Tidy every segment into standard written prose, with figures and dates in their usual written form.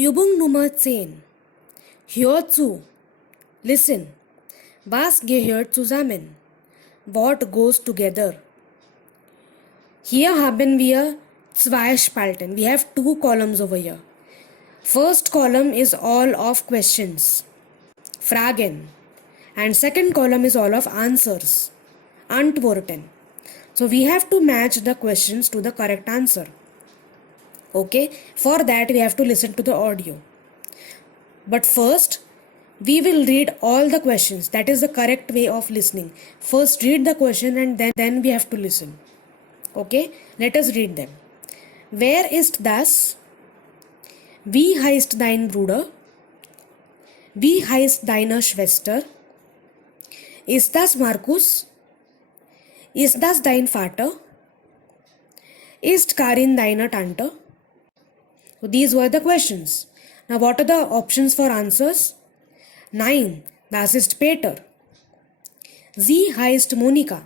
Übung Nummer 10. Hör zu. Listen. Was gehört zusammen? What goes together? Hier haben wir zwei Spalten. We have two columns over here. First column is all of questions, Fragen. And second column is all of answers, Antworten. So we have to match the questions to the correct answer. Okay, for that we have to listen to the audio. But first, we will read all the questions. That is the correct way of listening. First read the question and then we have to listen. Okay, let us read them. Wer ist das? Wie heißt dein Bruder? Wie heißt deine Schwester? Ist das Markus? Ist das dein Vater? Ist Karin deine Tante? So these were the questions. Now what are the options for answers? Nein, das ist Peter. Sie heißt Monika.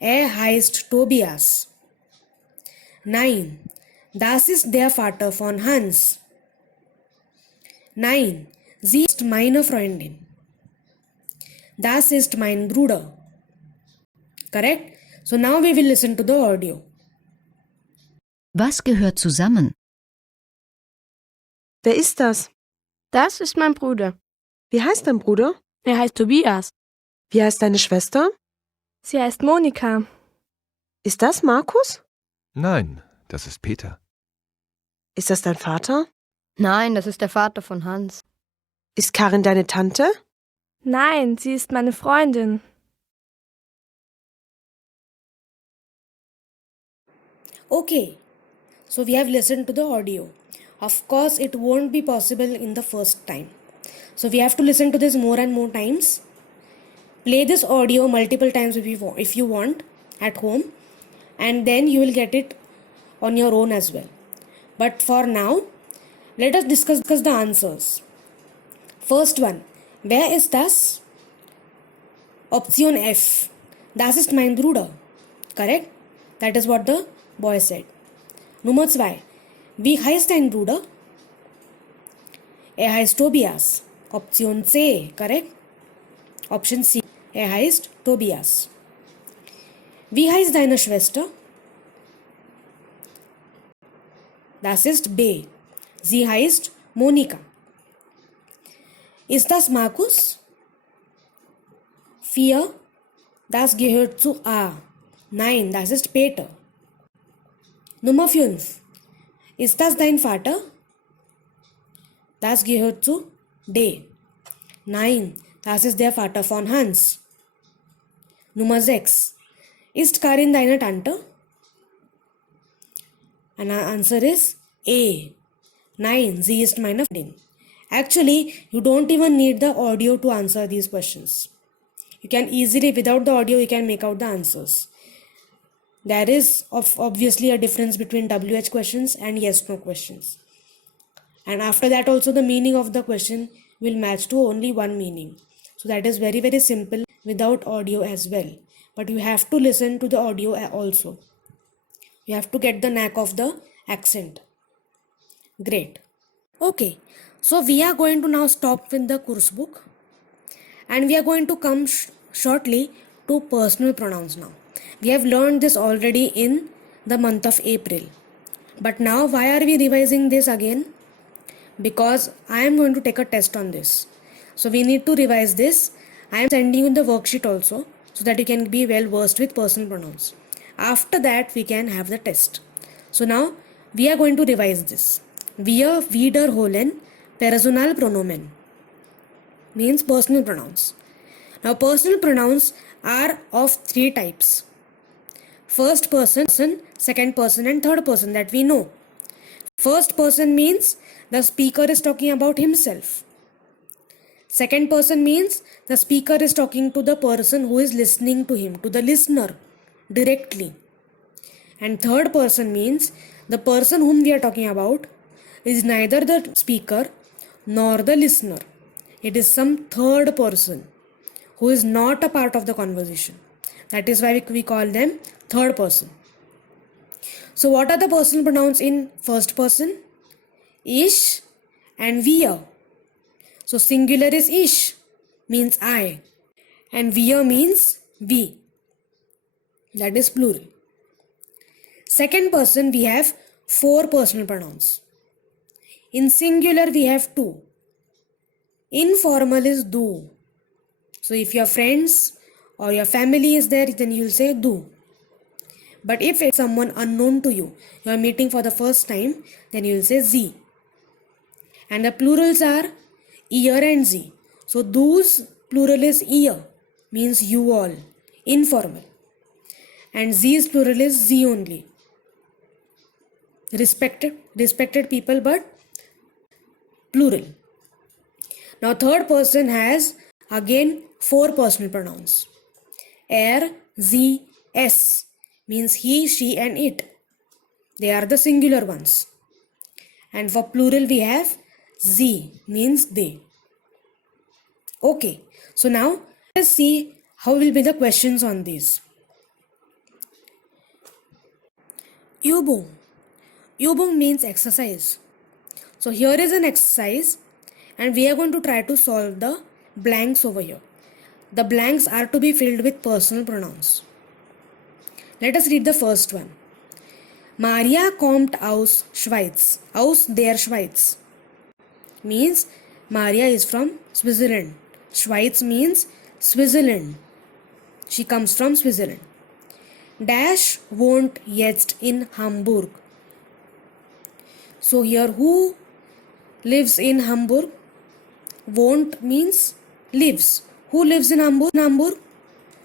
Er heißt Tobias. Nein, das ist der Vater von Hans. Nein, sie ist meine Freundin. Das ist mein Bruder. Correct? So now we will listen to the audio. Was gehört zusammen? Wer ist das? Das ist mein Bruder. Wie heißt dein Bruder? Er heißt Tobias. Wie heißt deine Schwester? Sie heißt Monika. Ist das Markus? Nein, das ist Peter. Ist das dein Vater? Nein, das ist der Vater von Hans. Ist Karin deine Tante? Nein, sie ist meine Freundin. Okay, so we have listened to the audio. Of course, it won't be possible in the first time. So we have to listen to this more and more times. Play this audio multiple times if you want at home, and then you will get it on your own as well. But for now, let us discuss the answers. First one, wer ist das? Option F, das ist mein Bruder. Correct? That is what the boy said. Nummer 2. Wie heißt dein Bruder? Er heißt Tobias. Option C, correct? Option C. Er heißt Tobias. Wie heißt deine Schwester? Das ist B. Sie heißt Monika. Ist das Markus? 4. Das gehört zu A. Nein, das ist Peter. Nummer 5. Ist das dein Vater? Das gehört zu D. Nein, das ist der Vater von Hans. Nummer 6. Ist Karin deine Tante? And our answer is A. Nein, sie ist meine Freundin. Actually, you don't even need the audio to answer these questions. You can easily, without the audio, you can make out the answers. There is obviously a difference between WH questions and yes-no questions. And after that also the meaning of the question will match to only one meaning. So that is very, very simple without audio as well. But you have to listen to the audio also. You have to get the knack of the accent. Great. Okay, so we are going to now stop with the course book. And we are going to come shortly to personal pronouns now. We have learned this already in the month of April. But now why are we revising this again? Because I am going to take a test on this. So we need to revise this. I am sending you the worksheet also so that you can be well versed with personal pronouns. After that we can have the test. So now we are going to revise this. Wir wiederholen Personalpronomen means personal pronouns. Now personal pronouns are of 3 types. First person, second person and third person that we know. First person means the speaker is talking about himself. Second person means the speaker is talking to the person who is listening to him, to the listener directly. And third person means the person whom we are talking about is neither the speaker nor the listener. It is some third person who is not a part of the conversation. That is why we call them third person. So what are the personal pronouns in first person? ish, and wir. So singular is ish, means I, and wir means we. That is plural. Second person, we have 4 personal pronouns. In singular, we have 2. Informal is du. So if your friends or your family is there, then you will say du. But if it's someone unknown to you, you are meeting for the first time, then you will say sie. And the plurals are ihr and sie. So du's plural is ihr, means you all, informal. And sie's plural is sie only, respected people, but plural. Now third person has again 4 personal pronouns. Er, sie, es means he, she and it. They are the singular ones. And for plural we have sie, means they. Okay, so now let's see how will be the questions on these. Übung. Übung means exercise. So here is an exercise and we are going to try to solve the blanks over here. The blanks are to be filled with personal pronouns. Let us read the first one. Maria kommt aus Schweiz. Aus der Schweiz means Maria is from Switzerland. Schweiz means Switzerland. She comes from Switzerland. Dash wohnt jetzt in Hamburg. So here who lives in Hamburg? Wohnt means lives. Who lives in Hamburg?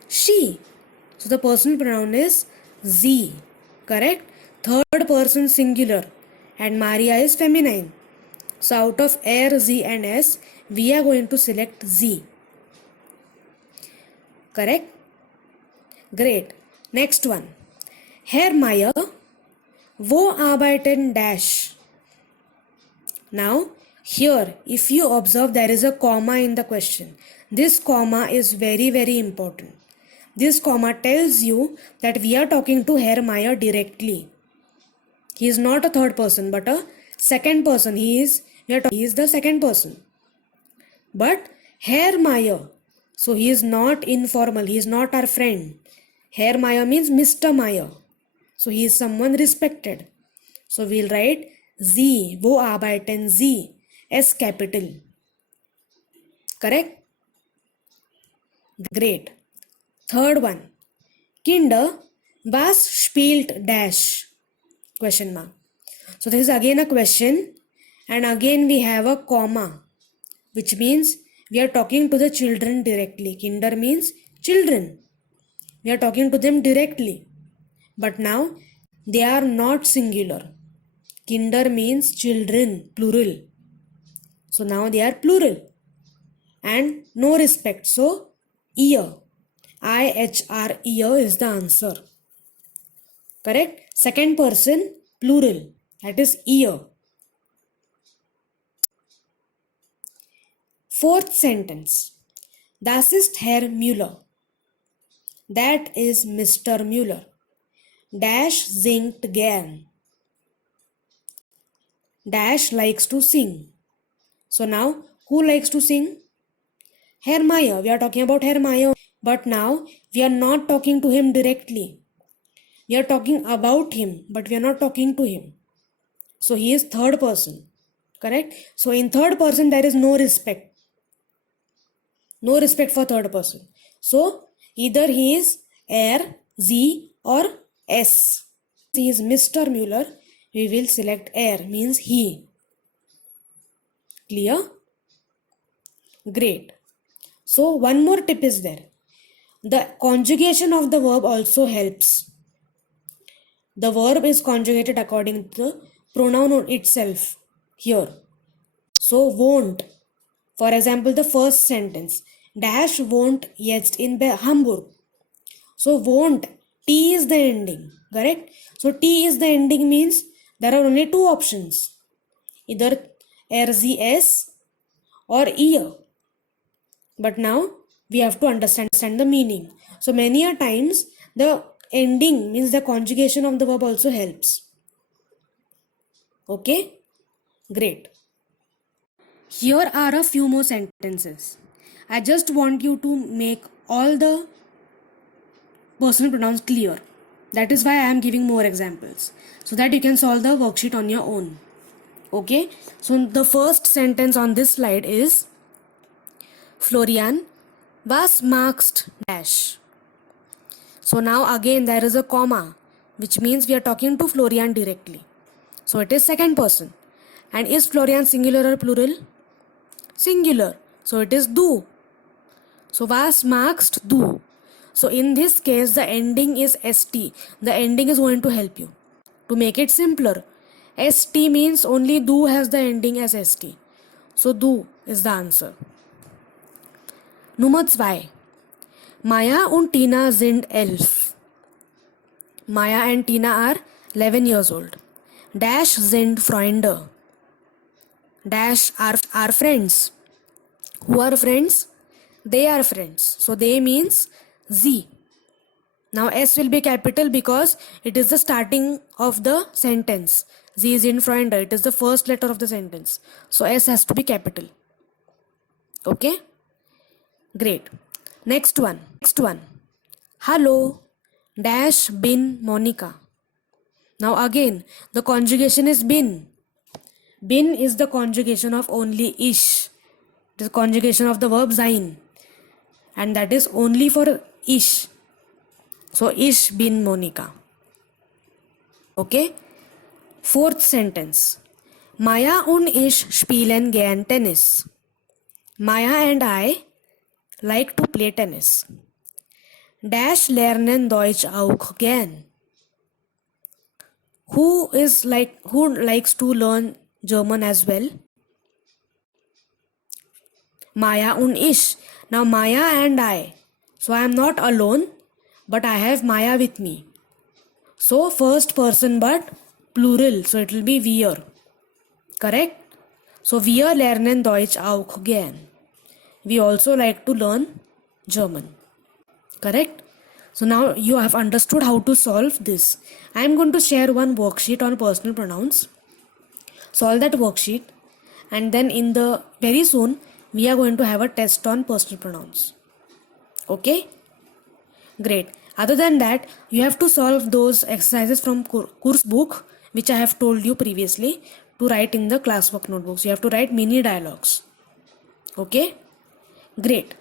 She. So the personal pronoun is sie. Correct? Third person singular and Maria is feminine. So out of er, sie and es, we are going to select sie. Correct? Great. Next one. Herr Mayer, wo arbeiten dash? Now here if you observe there is a comma in the question. This comma is very very important. This comma tells you that we are talking to Herr Mayer directly. He is not a third person but a second person. He is the second person. But Herr Mayer, so he is not informal. He is not our friend. Herr Mayer means Mr. Mayer. So he is someone respected. So we'll write Sie, wo arbeiten Sie, S capital. Correct? Great. Third one. Kinder, was spielt dash? Question mark. So this is again a question and again we have a comma, which means we are talking to the children directly. Kinder means children. We are talking to them directly. But now they are not singular. Kinder means children, plural. So now they are plural. And no respect. So ear. IHR, ear is the answer. Correct? Second person, plural. That is ear. Fourth sentence. Das ist Herr Müller. That is Mr. Müller. Dash singt gern. Dash likes to sing. So now, who likes to sing? Herr Mayer. We are talking about Herr Mayer. But now, we are not talking to him directly. We are talking about him, but we are not talking to him. So he is third person. Correct? So in third person, there is no respect. No respect for third person. So either he is er, sie or es. He is Mr. Müller. We will select er, means he. Clear? Great. So one more tip is there. The conjugation of the verb also helps. The verb is conjugated according to the pronoun itself here. So won't. For example, the first sentence. Dash won't jetzt in Hamburg. So won't. T is the ending. Correct? So T is the ending means there are only 2 options. Either RZS or ear. But now we have to understand the meaning. So many a times the ending means the conjugation of the verb also helps. Okay? Great. Here are a few more sentences. I just want you to make all the personal pronouns clear. That is why I am giving more examples so that you can solve the worksheet on your own. Okay, so the first sentence on this slide is Florian was magst dash. So now again there is a comma, which means we are talking to Florian directly. So it is second person. And is Florian singular or plural? Singular. So it is du. So was magst du. So in this case the ending is st. The ending is going to help you. To make it simpler, st means only du has the ending as st. So du is the answer. Nummer 2. Maya und Tina sind 11. Maya and Tina are 11 years old. Dash sind Freunde. Dash are friends. Who are friends? They are friends. So they means Z. Now S will be capital because it is the starting of the sentence. Z is in Freunde. It is the first letter of the sentence. So S has to be capital. Okay? Great. Next one. Hallo. Dash bin Monica. Now again, the conjugation is bin. Bin is the conjugation of only ish. The conjugation of the verb sein. And that is only for ish. So ish bin Monica. Okay? Fourth sentence. Maya und ich spielen gern Tennis. Maya and I like to play tennis. Dash lernen Deutsch auch gern. Who likes to learn German as well? Maya und ich. Now Maya and I. So I am not alone, but I have Maya with me. So first person but plural. So it will be wir. Correct? So wir lernen Deutsch auch gern. We also like to learn German. Correct? So now you have understood how to solve this. I am going to share one worksheet on personal pronouns. Solve that worksheet, and then very soon we are going to have a test on personal pronouns. Okay? Great. Other than that, you have to solve those exercises from course book, which I have told you previously, to write in the classwork notebooks. You have to write mini dialogues. Okay? Great.